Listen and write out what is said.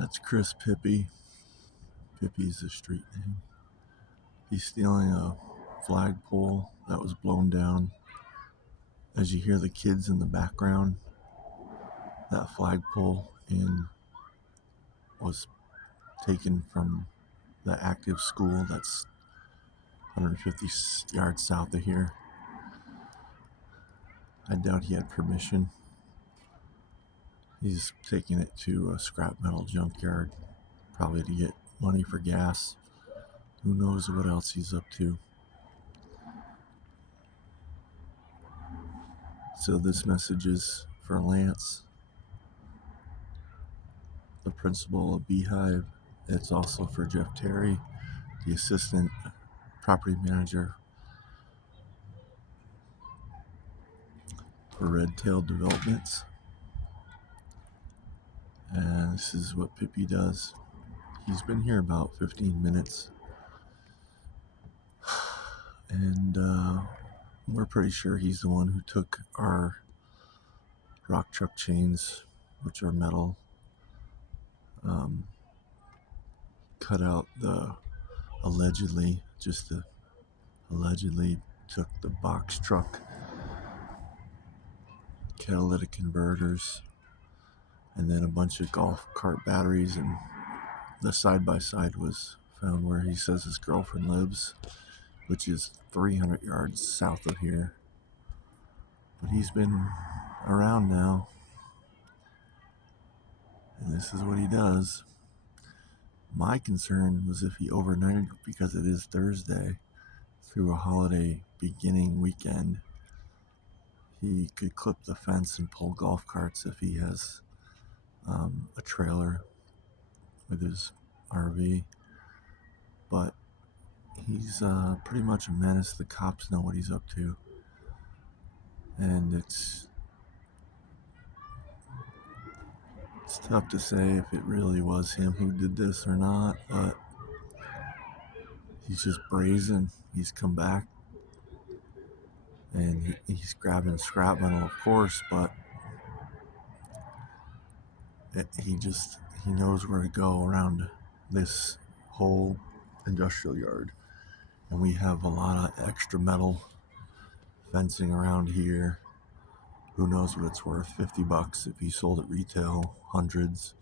That's Chris Pipi. Pipi's the street name. He's stealing a flagpole that was blown down. As you hear the kids in the background, that flagpole was taken from the active school that's 150 yards south of here. I doubt he had permission. He's taking it to a scrap metal junkyard, probably to get money for gas. Who knows what else he's up to. So this message is for Lance, the principal of Beehive. It's also for Jeff Terry, the assistant property manager for Red Tail Developments. And this is what Pipi does. He's been here about 15 minutes. And we're pretty sure he's the one who took our rock truck chains, which are metal, cut out the allegedly took the box truck catalytic converters, and then a bunch of golf cart batteries, and the side-by-side was found where he says his girlfriend lives, which is 300 yards south of here. But he's been around now, and this is what he does. My concern was if he overnighted, because it is Thursday, through a holiday beginning weekend. He could clip the fence and pull golf carts if he has a trailer with his RV. But he's pretty much a menace. The cops know what he's up to. And it's tough to say if it really was him who did this or not, but he's just brazen. He's come back, and he's grabbing scrap metal, of course, but he knows where to go around this whole industrial yard. And we have a lot of extra metal fencing around here. Who knows what it's worth? $50 if he sold it retail, hundreds.